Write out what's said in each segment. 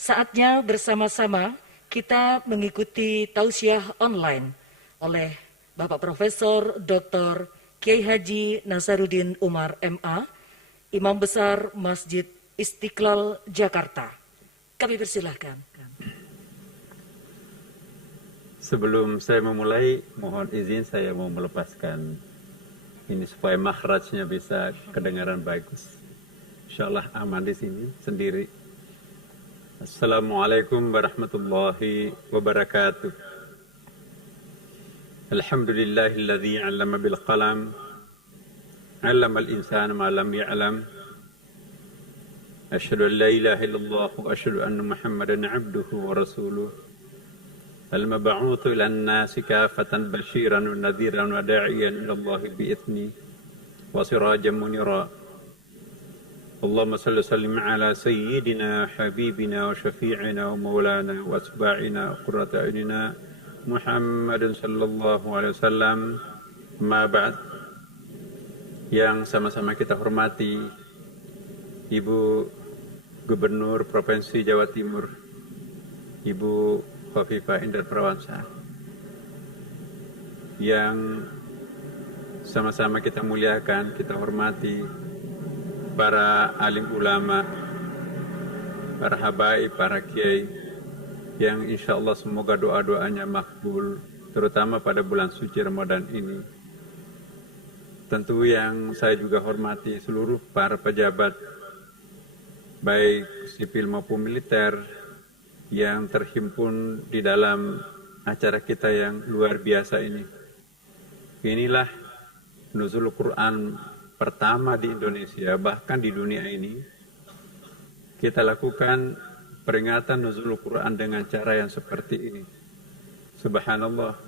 Saatnya bersama-sama kita mengikuti tausiah online oleh Bapak Profesor Dr. Kiai Haji Nasaruddin Umar MA, Imam Besar Masjid Istiqlal Jakarta. Kami persilahkan. Sebelum saya memulai, mohon izin saya mau melepaskan ini supaya makhrajnya bisa kedengaran bagus. Insyaallah aman di sini sendiri. Assalamualaikum warahmatullahi wabarakatuh. Alhamdulillahilladzi 'allama bil qalam, 'allama al-insana ma lam ya'lam. Asyhadu an la ilaha illallah wa asyhadu anna Muhammadan 'abduhu wa rasuluh. Al-mab'utsu ilan nasi kafatan basyiran wa nadhiran wa da'iyan ila Allah bi'ithni wa sirajan munira. Allahumma salli sallim ala sayyidina habibina wa syafi'ina wa maulana wa asba'ina wa qurrata a'yunina Muhammadin sallallahu alaihi wasallam. Ma ba'd. Yang sama-sama kita hormati Ibu Gubernur Provinsi Jawa Timur, Ibu Khofifah Indar Parawansa, yang sama-sama kita muliakan, kita hormati para alim ulama, para habaib, para kiai, yang insya Allah semoga doa-doanya makbul, terutama pada bulan suci Ramadan ini. Tentu yang saya juga hormati seluruh para pejabat, baik sipil maupun militer, yang terhimpun di dalam acara kita yang luar biasa ini. Inilah nuzul Quran pertama di Indonesia, bahkan di dunia ini. Kita lakukan peringatan nuzul Quran dengan cara yang seperti ini. Subhanallah,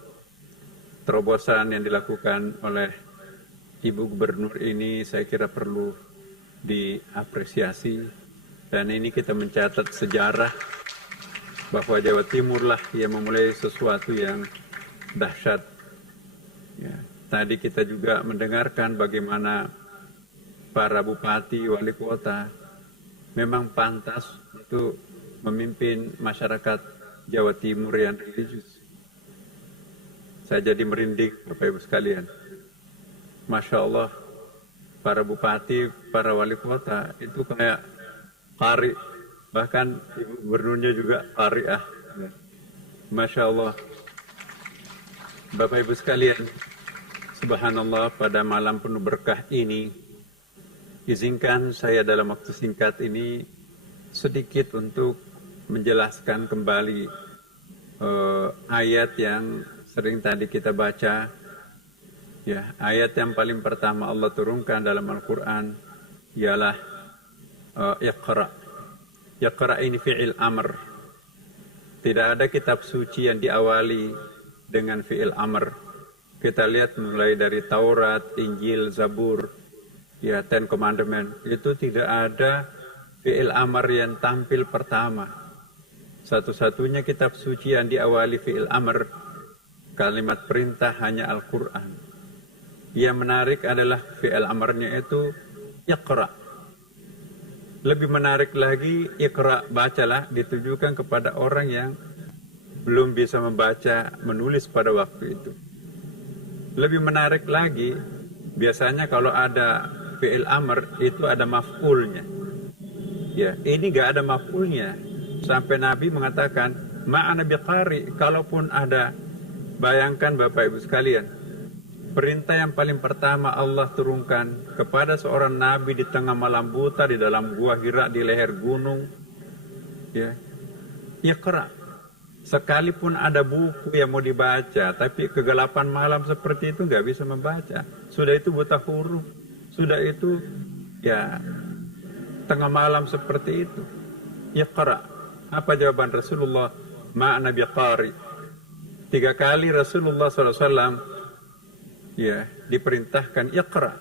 terobosan yang dilakukan oleh Ibu Gubernur ini saya kira perlu diapresiasi, dan ini kita mencatat sejarah bahwa Jawa Timur lah yang memulai sesuatu yang dahsyat. Ya, tadi kita juga mendengarkan bagaimana para bupati, wali kota memang pantas untuk memimpin masyarakat Jawa Timur yang religius. Saya jadi merinding, Bapak Ibu sekalian. Masya Allah, para bupati, para wali kota itu kayak qari. Bahkan Ibu Gubernurnya juga qari'ah. Masya Allah. Bapak Ibu sekalian, subhanallah, pada malam penuh berkah ini, izinkan saya dalam waktu singkat ini sedikit untuk menjelaskan kembali ayat yang sering tadi kita baca. Ya, ayat yang paling pertama Allah turunkan dalam Al-Quran ialah Iqra'. Iqra' ini fi'il amr. Tidak ada kitab suci yang diawali dengan fi'il amr. Kita lihat mulai dari Taurat, Injil, Zabur, ya, Ten Commandment, itu tidak ada fi'il amr yang tampil pertama. Satu-satunya kitab suci yang diawali fi'il amr, kalimat perintah, hanya Al-Quran. Yang menarik adalah fi'il amrnya itu Iqra'. Lebih menarik lagi, Iqra', bacalah, ditujukan kepada orang yang belum bisa membaca, menulis pada waktu itu. Lebih menarik lagi, biasanya kalau ada fi'il amr, itu ada maf'ulnya. Ya, ini gak ada maf'ulnya. Sampai Nabi mengatakan, ma'ana biqari, kalaupun ada, bayangkan Bapak Ibu sekalian, perintah yang paling pertama Allah turunkan kepada seorang nabi di tengah malam buta, di dalam gua Hira, di leher gunung. Ya, Iqra'. Sekalipun ada buku yang mau dibaca, tapi kegelapan malam seperti itu nggak bisa membaca. Sudah itu buta huruf. Sudah itu, ya, tengah malam seperti itu. Iqra'. Apa jawaban Rasulullah? Ma'ana biqari. 3 kali Rasulullah SAW ya diperintahkan Iqra',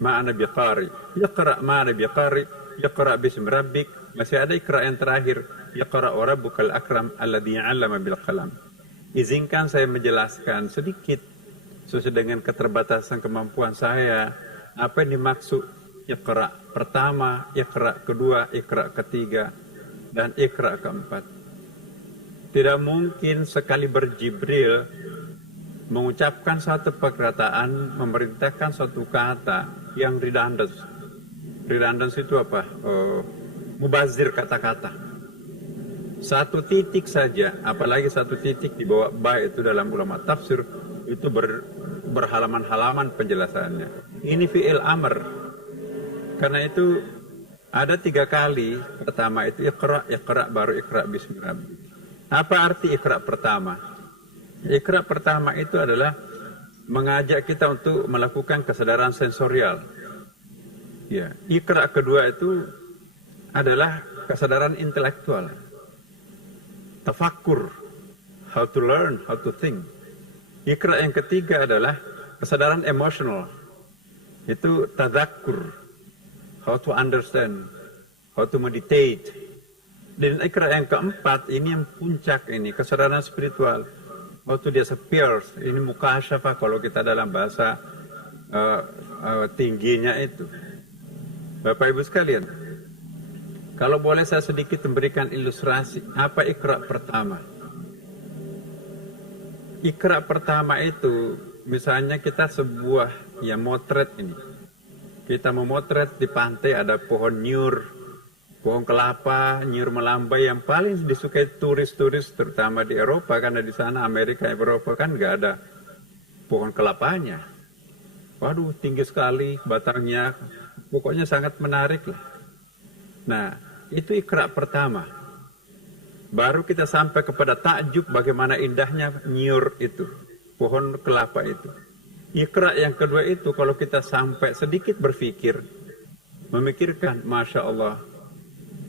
ma'ana biqari, Iqra', ma'ana biqari, Iqra' bismi rabbik. Masih ada Iqra' yang terakhir, Iqra' wa rabbukal akram alladzi 'allama bil qalam. Izinkan saya menjelaskan sedikit sesuai dengan keterbatasan kemampuan saya apa yang dimaksud Iqra' pertama, Iqra' kedua, Iqra' ketiga. dan Iqra keempat. Tidak mungkin sekali berjibril mengucapkan satu perkataan, memerintahkan satu kata yang redundant. Redundant itu apa? Mubazir kata-kata. Satu titik saja, apalagi satu titik di bawah ba itu dalam ulama tafsir, itu berhalaman-halaman penjelasannya. Ini fi'il amr. Karena itu ada 3 kali. Pertama itu Iqra, Iqra, baru Iqra bismi rabbik. Apa arti Iqra pertama? Iqra pertama itu adalah mengajak kita untuk melakukan kesadaran sensorial. Ya, Iqra kedua itu adalah kesadaran intelektual. Tafakkur, how to learn, how to think. Iqra yang ketiga adalah kesadaran emosional. Itu tadzakur, how to understand, how to meditate. Dan Iqra yang keempat, ini yang puncak ini, kesadaran spiritual. Waktu dia disappears, ini mukasyafah kalau kita dalam bahasa tingginya itu. Bapak Ibu sekalian, kalau boleh saya sedikit memberikan ilustrasi, apa Iqra pertama? Iqra pertama itu, misalnya kita sebuah motret ini. Kita memotret di pantai ada pohon nyur, pohon kelapa, nyur melambai yang paling disukai turis-turis terutama di Eropa, karena di sana Amerika, Eropa kan nggak ada pohon kelapanya. Waduh, tinggi sekali batangnya, pokoknya sangat menarik lah. Nah, itu Iqra pertama. Baru kita sampai kepada takjub bagaimana indahnya nyur itu, pohon kelapa itu. Iqra yang kedua itu kalau kita sampai sedikit berpikir, memikirkan, Masya Allah,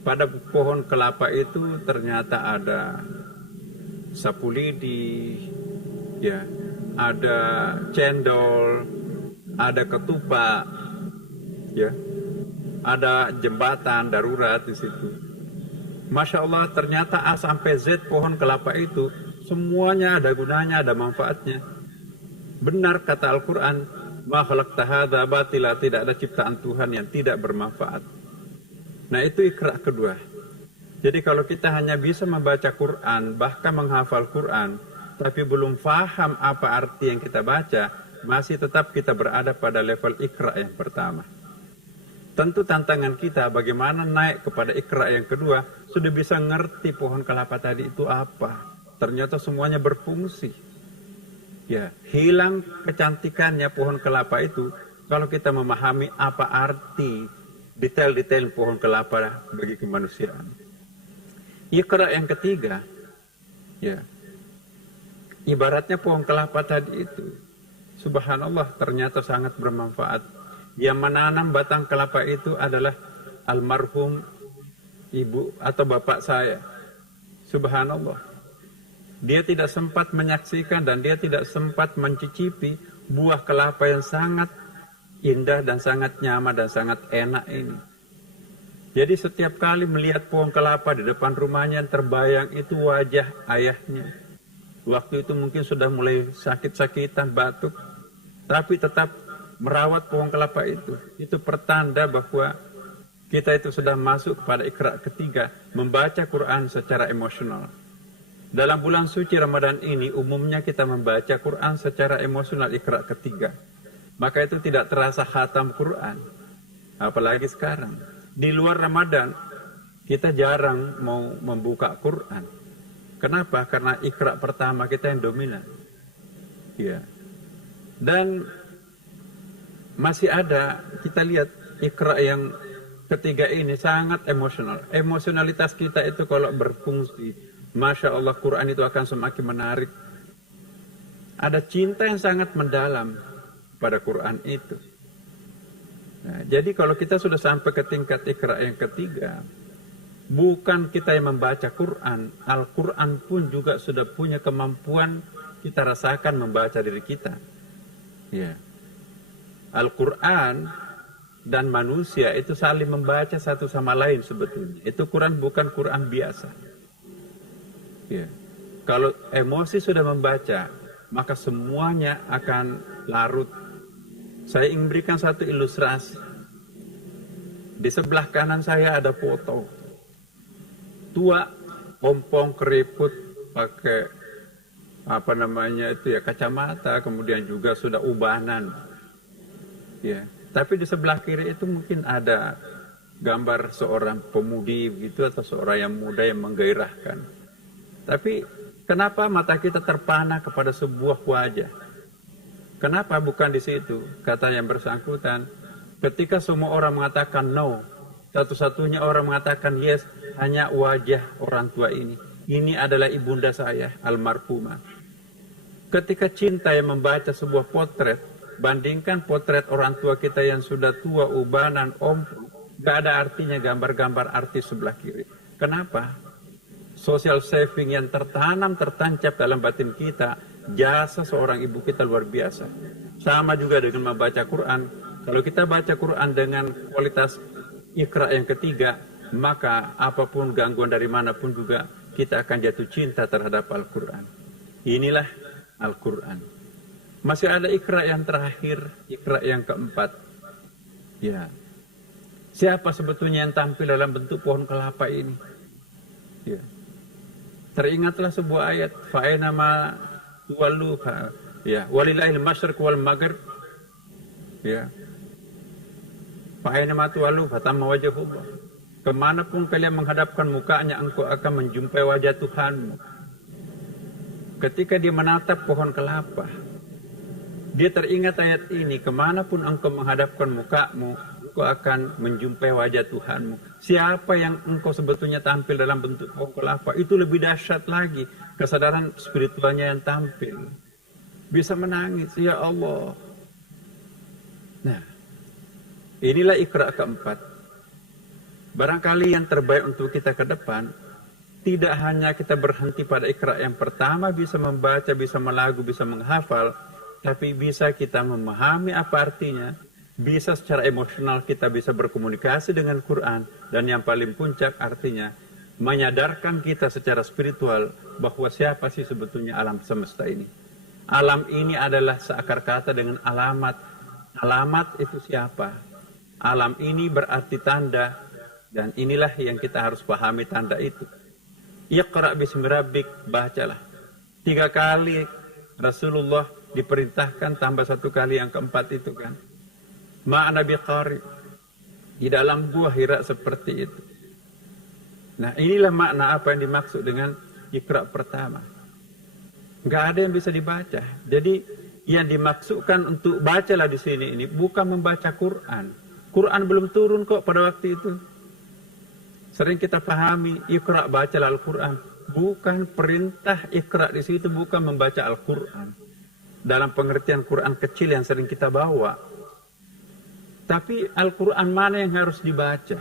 pada pohon kelapa itu ternyata ada sapu lidi, ya, ada cendol, ada ketupat, ya, ada jembatan darurat di situ. Masya Allah, ternyata A sampai Z pohon kelapa itu semuanya ada gunanya, ada manfaatnya. Benar kata Al-Quran, ma khalaqta hadza batila, tidak ada ciptaan Tuhan yang tidak bermanfaat. Nah, itu Iqra kedua. Jadi kalau kita hanya bisa membaca Quran, bahkan menghafal Quran, tapi belum faham apa arti yang kita baca, masih tetap kita berada pada level Iqra yang pertama. Tentu tantangan kita bagaimana naik kepada Iqra yang kedua, sudah bisa ngerti pohon kelapa tadi itu apa. Ternyata semuanya berfungsi. Ya, hilang kecantikannya pohon kelapa itu kalau kita memahami apa arti detail-detail pohon kelapa bagi kemanusiaan. Iqra yang ketiga, ya, ibaratnya pohon kelapa tadi itu, subhanallah, ternyata sangat bermanfaat. Yang menanam batang kelapa itu adalah almarhum ibu atau bapak saya. Subhanallah. Dia tidak sempat menyaksikan dan dia tidak sempat mencicipi buah kelapa yang sangat indah dan sangat nyaman dan sangat enak ini. Jadi setiap kali melihat pohon kelapa di depan rumahnya, yang terbayang itu wajah ayahnya. Waktu itu mungkin sudah mulai sakit-sakitan, batuk, tapi tetap merawat pohon kelapa itu. Itu pertanda bahwa kita itu sudah masuk kepada Iqra ketiga, membaca Quran secara emosional. Dalam bulan suci Ramadan ini, umumnya kita membaca Quran secara emosional, Iqra ketiga. Maka itu tidak terasa khatam Quran. Apalagi sekarang. Di luar Ramadan, kita jarang mau membuka Quran. Kenapa? Karena Iqra pertama kita yang dominan. Ya. Dan masih ada, kita lihat Iqra yang ketiga ini sangat emosional. Emosionalitas kita itu kalau berfungsi, Masya Allah, Quran itu akan semakin menarik. Ada cinta yang sangat mendalam pada Quran itu. Nah, jadi kalau kita sudah sampai ke tingkat Iqra yang ketiga, bukan kita yang membaca Quran, Al-Quran pun juga sudah punya kemampuan kita rasakan membaca diri kita. Ya. Al-Quran dan manusia itu saling membaca satu sama lain sebetulnya. Itu Quran bukan Quran biasa. Ya. Kalau emosi sudah membaca, maka semuanya akan larut. Saya ingin berikan satu ilustrasi. Di sebelah kanan saya ada foto. tua, ompong, keriput, pakai kacamata, kemudian juga sudah ubanan. Ya, tapi di sebelah kiri itu mungkin ada gambar seorang pemudi gitu atau seorang yang muda yang menggairahkan. Tapi kenapa mata kita terpana kepada sebuah wajah? Kenapa bukan di situ? Kata yang bersangkutan, ketika semua orang mengatakan no, satu-satunya orang mengatakan yes, hanya wajah orang tua ini. Ini adalah ibunda saya, almarhumah. Ketika cinta yang membaca sebuah potret, bandingkan potret orang tua kita yang sudah tua, ubanan, ompong, gak ada artinya gambar-gambar artis sebelah kiri. Kenapa? Social saving yang tertancap dalam batin kita, jasa seorang ibu kita luar biasa. Sama juga dengan membaca Quran. Kalau kita baca Quran dengan kualitas Iqra yang ketiga, maka apapun gangguan dari manapun juga kita akan jatuh cinta terhadap Al-Quran. Inilah Al-Quran. Masih ada Iqra yang terakhir, Iqra yang keempat. Ya, siapa sebetulnya yang tampil dalam bentuk pohon kelapa ini? Ya. Teringatlah sebuah ayat, fa'ainama tuwallu, ya, walillahil masyriq wal maghrib. Ya. Fa'ainama tuwallu fatamma wajhullah. Kemanapun kalian menghadapkan mukanya, engkau akan menjumpai wajah Tuhanmu. Ketika dia menatap pohon kelapa, dia teringat ayat ini, kemanapun engkau menghadapkan mukamu, engkau akan menjumpai wajah Tuhanmu. Siapa yang engkau sebetulnya tampil dalam bentuk pohon kelapa, itu lebih dahsyat lagi. Kesadaran spiritualnya yang tampil. Bisa menangis, ya Allah. Nah, inilah Iqra keempat. Barangkali yang terbaik untuk kita ke depan, tidak hanya kita berhenti pada Iqra yang pertama, bisa membaca, bisa melagu, bisa menghafal, tapi bisa kita memahami apa artinya, bisa secara emosional kita bisa berkomunikasi dengan Quran, dan yang paling puncak artinya, menyadarkan kita secara spiritual bahwa siapa sih sebetulnya alam semesta ini. Alam ini adalah seakar kata dengan alamat. Alamat itu siapa? Alam ini berarti tanda. Dan inilah yang kita harus pahami tanda itu. Iqra bismi rabbik, bacalah. 3 kali Rasulullah diperintahkan, tambah 1 kali yang keempat itu kan. Ma'ana biqari. Di dalam gua Hira seperti itu. Nah, inilah makna apa yang dimaksud dengan Iqra pertama. Nggak ada yang bisa dibaca. Jadi yang dimaksudkan untuk bacalah di sini ini bukan membaca Quran. Quran belum turun kok pada waktu itu. Sering kita pahami, Iqra, bacalah Al-Quran. Bukan perintah Iqra di situ, bukan membaca Al-Quran. Dalam pengertian Quran kecil yang sering kita bawa. Tapi Al-Quran mana yang harus dibaca?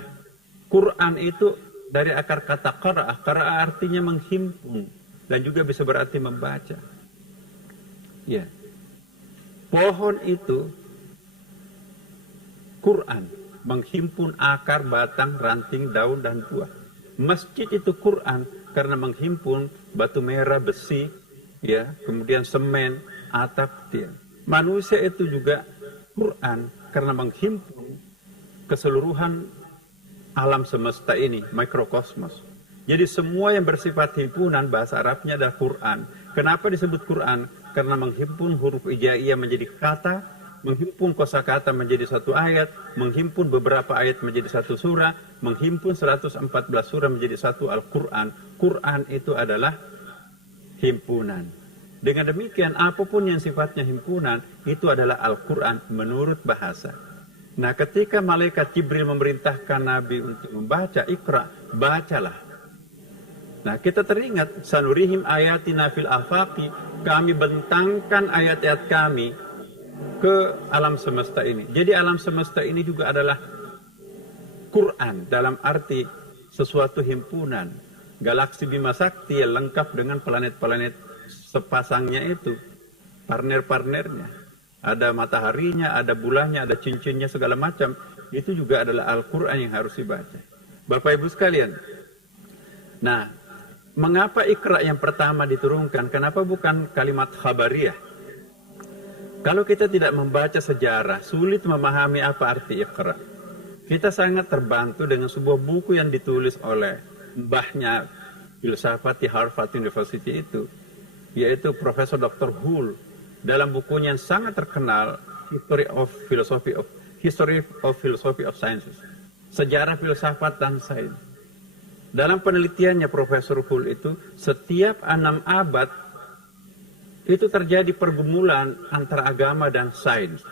Quran itu dari akar kata qara'ah. Qara'ah artinya menghimpun. Dan juga bisa berarti membaca. Ya. Pohon itu Quran. Menghimpun akar, batang, ranting, daun, dan buah. Masjid itu Quran karena menghimpun batu merah, besi, ya, kemudian semen, atap, tiang. Manusia itu juga Quran karena menghimpun keseluruhan alam semesta ini, mikrokosmos. Jadi semua yang bersifat himpunan, bahasa Arabnya adalah Quran. Kenapa disebut Quran? Karena menghimpun huruf hijaiyah menjadi kata, menghimpun kosakata menjadi 1 ayat, menghimpun beberapa ayat menjadi 1 surah, menghimpun 114 surah menjadi 1 Al-Quran. Quran itu adalah himpunan. Dengan demikian, apapun yang sifatnya himpunan, itu adalah Al-Quran menurut bahasa. Nah, ketika malaikat Jibril memerintahkan Nabi untuk membaca Iqra, bacalah. Nah, kita teringat, sanurihim ayatina fil afaqi, kami bentangkan ayat-ayat kami ke alam semesta ini. Jadi alam semesta ini juga adalah Quran dalam arti sesuatu himpunan. Galaksi Bima Sakti yang lengkap dengan planet-planet sepasangnya itu. Partner-partnernya. Ada mataharinya, ada bulannya, ada cincinnya, segala macam. Itu juga adalah Al-Quran yang harus dibaca. Bapak Ibu sekalian. Nah, mengapa Iqra yang pertama diturunkan? Kenapa bukan kalimat khabariyah? Kalau kita tidak membaca sejarah, sulit memahami apa arti Iqra. Kita sangat terbantu dengan sebuah buku yang ditulis oleh mbahnya filsafat di Harvard University itu, yaitu Profesor Dr. Hull, dalam bukunya yang sangat terkenal, History of Philosophy of Sciences, sejarah filsafat dan sains. Dalam penelitiannya Profesor Hull itu, setiap 6 abad itu terjadi pergumulan antara agama dan sains.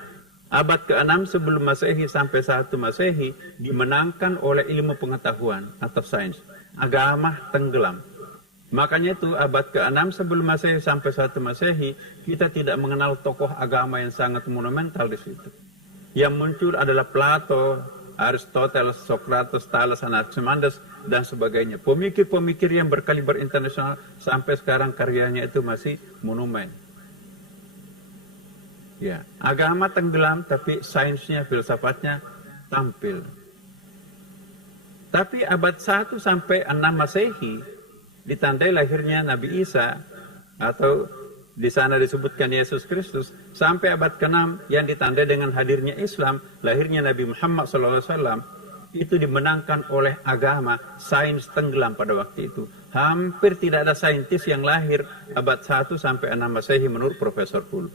Abad ke-6 sebelum Masehi sampai 1 Masehi dimenangkan oleh ilmu pengetahuan atau sains. Agama tenggelam. Makanya itu abad ke-6 sebelum Masehi sampai 1 Masehi kita tidak mengenal tokoh agama yang sangat monumental di situ. Yang muncul adalah Plato, Aristoteles, Socrates, Thales, Anaximenes, dan sebagainya. Pemikir-pemikir yang berkaliber internasional sampai sekarang karyanya itu masih monumen. Ya, agama tenggelam tapi sainsnya, filsafatnya tampil. Tapi abad 1 sampai 6 Masehi ditandai lahirnya Nabi Isa, atau di sana disebutkan Yesus Kristus, sampai abad ke-6 yang ditandai dengan hadirnya Islam, lahirnya Nabi Muhammad SAW, itu dimenangkan oleh agama. Sains tenggelam pada waktu itu. Hampir tidak ada saintis yang lahir abad 1 sampai 6 Masehi menurut Profesor Hull.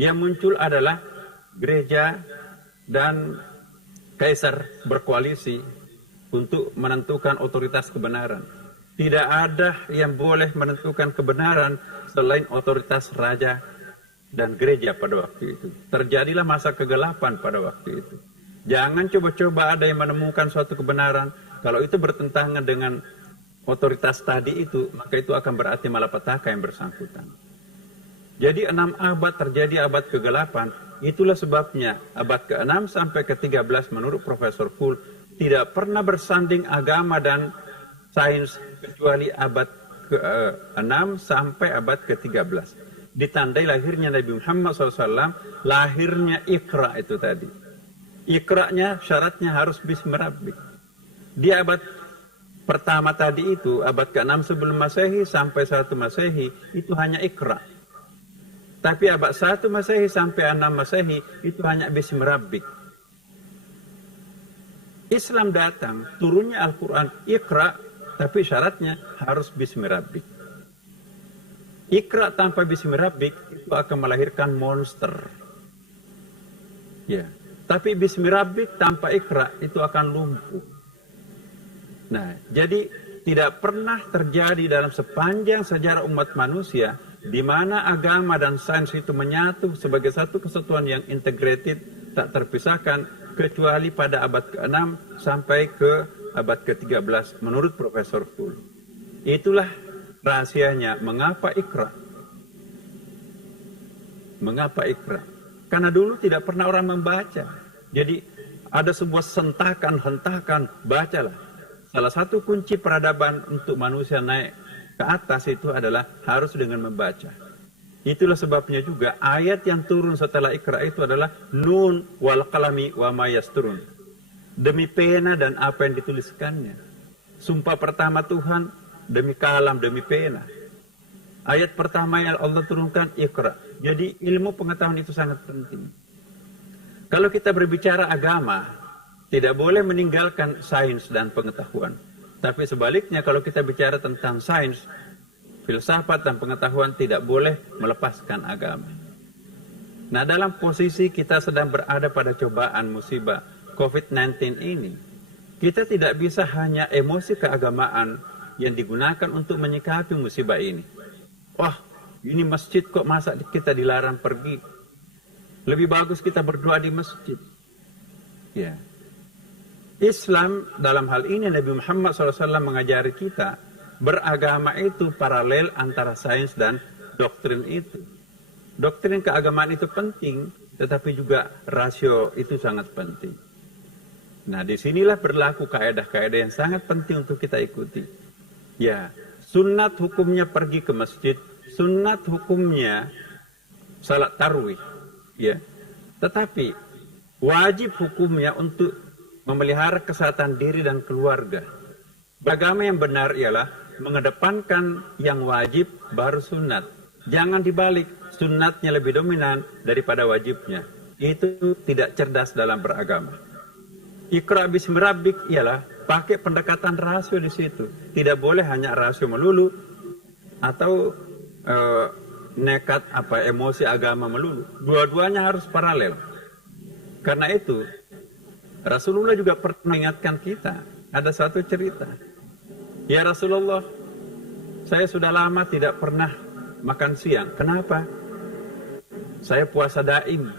Yang muncul adalah gereja dan kaisar berkoalisi untuk menentukan otoritas kebenaran. Tidak ada yang boleh menentukan kebenaran selain otoritas raja dan gereja pada waktu itu. Terjadilah masa kegelapan pada waktu itu. Jangan coba-coba ada yang menemukan suatu kebenaran. Kalau itu bertentangan dengan otoritas tadi itu, maka itu akan berarti malapetaka yang bersangkutan. Jadi 6 abad terjadi abad kegelapan. Itulah sebabnya abad ke-6 sampai ke-13 menurut Profesor Hull tidak pernah bersanding agama dan sains kecuali abad ke-6 sampai abad ke-13. Ditandai lahirnya Nabi Muhammad SAW, lahirnya Iqra itu tadi. Iqra-nya syaratnya harus bismi rabbik. Di abad pertama tadi itu, abad ke-6 sebelum Masehi sampai 1 Masehi, itu hanya Iqra. Tapi abad 1 Masehi sampai 6 Masehi itu hanya bismi rabbik. Islam datang, turunnya Al-Quran, Iqra, tapi syaratnya harus bismi rabbik. Iqra tanpa bismi rabbik itu akan melahirkan monster. Ya, tapi bismi rabbik tanpa Iqra itu akan lumpuh. Nah, jadi tidak pernah terjadi dalam sepanjang sejarah umat manusia di mana agama dan sains itu menyatu sebagai satu kesatuan yang integrated, tak terpisahkan, kecuali pada abad ke-6 sampai ke abad ke-13 menurut Profesor Hull. Itulah rahasianya mengapa Iqra. Mengapa Iqra? Karena dulu tidak pernah orang membaca. Jadi ada sebuah hentakan, bacalah. Salah satu kunci peradaban untuk manusia naik ke atas itu adalah harus dengan membaca. Itulah sebabnya juga ayat yang turun setelah Iqra itu adalah Nun wal qalami wa ma yasturun. Demi pena dan apa yang dituliskannya. Sumpah pertama Tuhan, demi kalam, demi pena. Ayat pertama yang Allah turunkan Iqra. Jadi ilmu pengetahuan itu sangat penting. Kalau kita berbicara agama, tidak boleh meninggalkan sains dan pengetahuan. Tapi sebaliknya kalau kita bicara tentang sains, filsafat dan pengetahuan tidak boleh melepaskan agama. Nah, dalam posisi kita sedang berada pada cobaan musibah COVID-19 ini, kita tidak bisa hanya emosi keagamaan yang digunakan untuk menyikapi musibah ini. Wah, ini masjid kok masa kita dilarang pergi? Lebih bagus kita berdoa di masjid. Ya. Islam dalam hal ini Nabi Muhammad SAW mengajari kita beragama itu paralel antara sains dan doktrin itu. Doktrin keagamaan itu penting, tetapi juga rasio itu sangat penting. Nah, disinilah berlaku kaedah-kaedah yang sangat penting untuk kita ikuti. Ya, sunat hukumnya pergi ke masjid, sunat hukumnya salat tarawih. Ya, tetapi wajib hukumnya untuk memelihara kesehatan diri dan keluarga. Agama yang benar ialah mengedepankan yang wajib baru sunat. Jangan dibalik, sunatnya lebih dominan daripada wajibnya. Itu tidak cerdas dalam beragama. Iqra bismi rabbik ialah pakai pendekatan rasio di situ. Tidak boleh hanya rasio melulu atau nekat emosi agama melulu. Dua-duanya harus paralel. Karena itu Rasulullah juga pernah mengingatkan kita. Ada satu cerita. Ya Rasulullah, saya sudah lama tidak pernah makan siang. Kenapa? Saya puasa daim.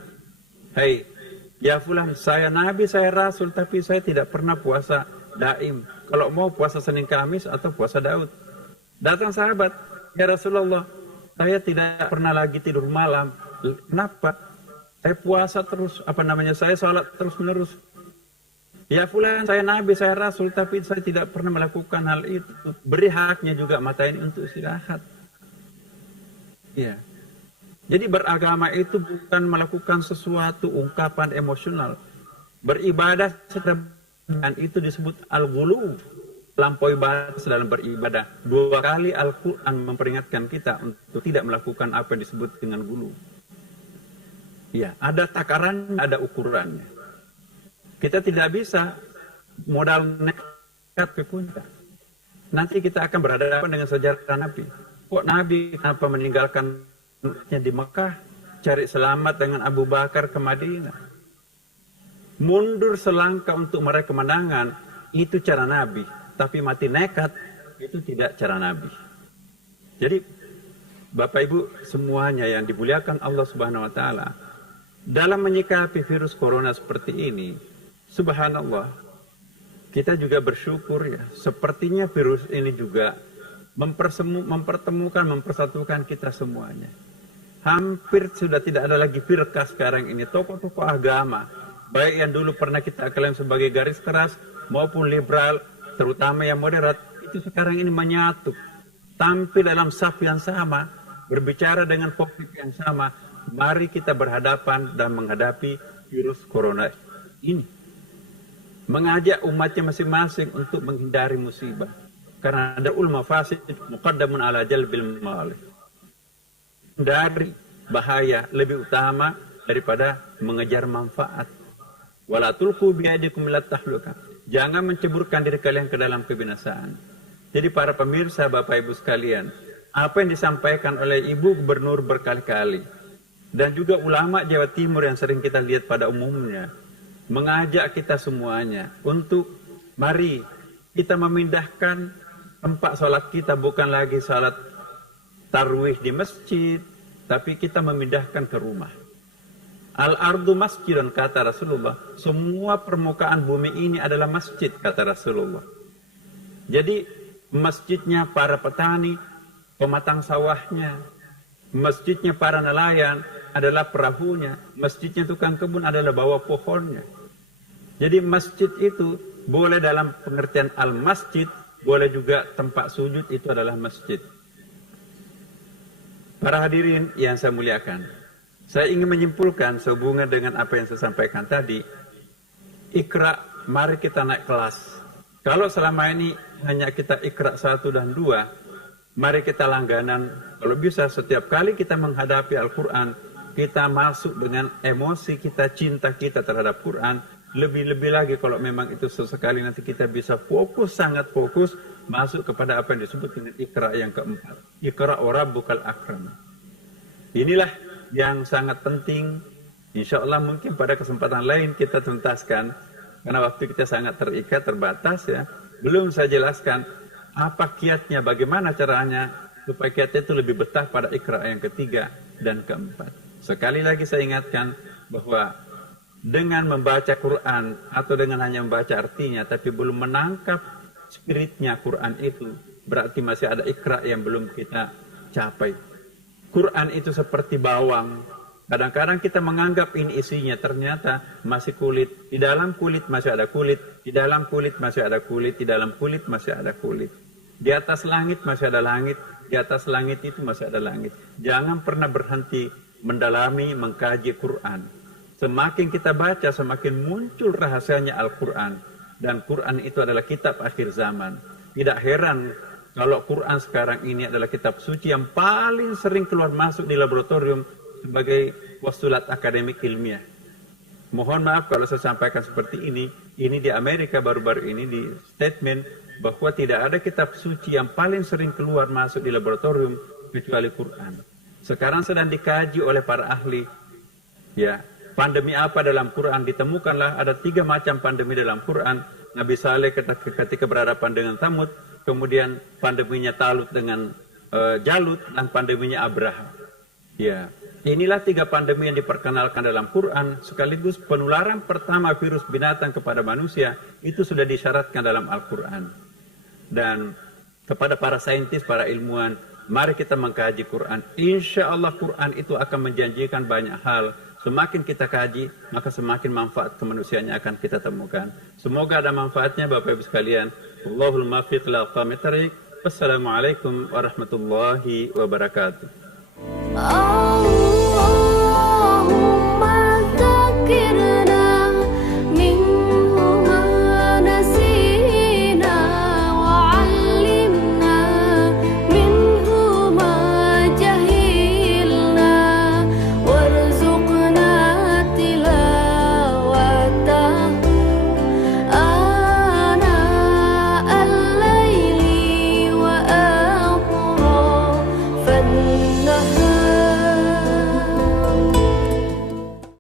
Hei, ya fulan, saya nabi, saya rasul, tapi saya tidak pernah puasa daim. Kalau mau puasa Senin Kamis atau puasa Daud. Datang sahabat, ya Rasulullah, saya tidak pernah lagi tidur malam. Kenapa? Saya puasa terus, saya sholat terus menerus. Ya fulan, saya nabi, saya rasul, tapi saya tidak pernah melakukan hal itu. Beri haknya juga mata ini untuk istirahat. Ya. Jadi beragama itu bukan melakukan sesuatu ungkapan emosional. Beribadah dan itu disebut al-ghulu, lampaui batas dalam beribadah. 2 kali Al-Quran memperingatkan kita untuk tidak melakukan apa yang disebut dengan ghulu. Ya, ada takaran, ada ukurannya. Kita tidak bisa modal nekat ke puncak. Nanti kita akan berhadapan dengan sejarah Nabi. Kok Nabi kenapa meninggalkan di Mekah, cari selamat dengan Abu Bakar ke Madinah? Mundur selangkah untuk meraih kemenangan, itu cara Nabi. Tapi mati nekat, itu tidak cara Nabi. Jadi, Bapak Ibu semuanya yang dimuliakan Allah Subhanahu Wa Taala, dalam menyikapi virus corona seperti ini, subhanallah, kita juga bersyukur ya. Sepertinya virus ini juga mempertemukan, mempersatukan kita semuanya. Hampir sudah tidak ada lagi firqah sekarang ini. Tokoh-tokoh agama, baik yang dulu pernah kita klaim sebagai garis keras maupun liberal, terutama yang moderat, itu sekarang ini menyatu, tampil dalam saf yang sama, berbicara dengan topik yang sama. Mari kita berhadapan dan menghadapi virus corona ini. Mengajak umatnya masing-masing untuk menghindari musibah. Karena ada ulama fasid muqaddamun ala jalbil malih. Dari bahaya lebih utama daripada mengejar manfaat. Wala tulqu biadikum ila tahluka. Jangan menceburkan diri kalian ke dalam kebinasaan. Jadi para pemirsa, Bapak Ibu sekalian, apa yang disampaikan oleh Ibu Gubernur berkali-kali dan juga ulama Jawa Timur yang sering kita lihat pada umumnya, mengajak kita semuanya untuk mari kita memindahkan tempat sholat kita, bukan lagi sholat tarwih di masjid, tapi kita memindahkan ke rumah. Al-ardu masjidun, kata Rasulullah. Semua permukaan bumi ini adalah masjid, kata Rasulullah. Jadi masjidnya para petani, pematang sawahnya, masjidnya para nelayan adalah perahunya, masjidnya tukang kebun adalah bawa pohonnya. Jadi masjid itu boleh dalam pengertian al-masjid, boleh juga tempat sujud, itu adalah masjid. Para hadirin yang saya muliakan, saya ingin menyimpulkan sehubungan dengan apa yang saya sampaikan tadi. Iqra, mari kita naik kelas. Kalau selama ini hanya kita Iqra 1 dan 2, mari kita langganan. Kalau bisa setiap kali kita menghadapi Al-Quran, kita masuk dengan emosi kita, cinta kita terhadap Quran. Lebih-lebih lagi kalau memang itu sesekali nanti kita bisa fokus, sangat fokus, masuk kepada apa yang disebut dengan Iqra yang keempat. Iqra wa rabbukal akram. Inilah yang sangat penting. Insya Allah mungkin pada kesempatan lain kita tuntaskan, karena waktu kita sangat terikat, terbatas ya. Belum saya jelaskan apa kiatnya, bagaimana caranya supaya kiatnya itu lebih betah pada Iqra yang ketiga dan keempat. Sekali lagi saya ingatkan bahwa dengan membaca Quran atau dengan hanya membaca artinya tapi belum menangkap spiritnya Quran itu, berarti masih ada Iqra yang belum kita capai. Quran itu seperti bawang. Kadang-kadang kita menganggap ini isinya, ternyata masih kulit. Di dalam kulit masih ada kulit. Di dalam kulit masih ada kulit. Di dalam kulit masih ada kulit. Di atas langit masih ada langit. Di atas langit itu masih ada langit. Jangan pernah berhenti mendalami, mengkaji Quran. Semakin kita baca, semakin muncul rahasianya Al-Quran. Dan Quran itu adalah kitab akhir zaman. Tidak heran kalau Quran sekarang ini adalah kitab suci yang paling sering keluar masuk di laboratorium sebagai postulat akademik ilmiah. Mohon maaf kalau saya sampaikan seperti ini ini di Amerika baru-baru ini di statement bahwa tidak ada kitab suci yang paling sering keluar masuk di laboratorium kecuali Quran. Sekarang sedang dikaji oleh para ahli. Ya, pandemi apa dalam Quran? Ditemukanlah ada 3 macam pandemi dalam Quran. Nabi Saleh ketika berhadapan dengan Thamud, kemudian pandeminya Talut dengan Jalut, dan pandeminya Abraha. Ya, inilah 3 pandemi yang diperkenalkan dalam Quran, sekaligus penularan pertama virus binatang kepada manusia itu sudah disyaratkan dalam Al-Quran. Dan kepada para saintis, para ilmuwan, mari kita mengkaji Quran. Insya Allah Quran itu akan menjanjikan banyak hal. Semakin kita kaji, maka semakin manfaat kemanusiaannya akan kita temukan. Semoga ada manfaatnya Bapak Ibu sekalian. Allahul muwaffiq ila aqwamit thariq. Wassalamualaikum warahmatullahi wabarakatuh. Allahumma dzakirna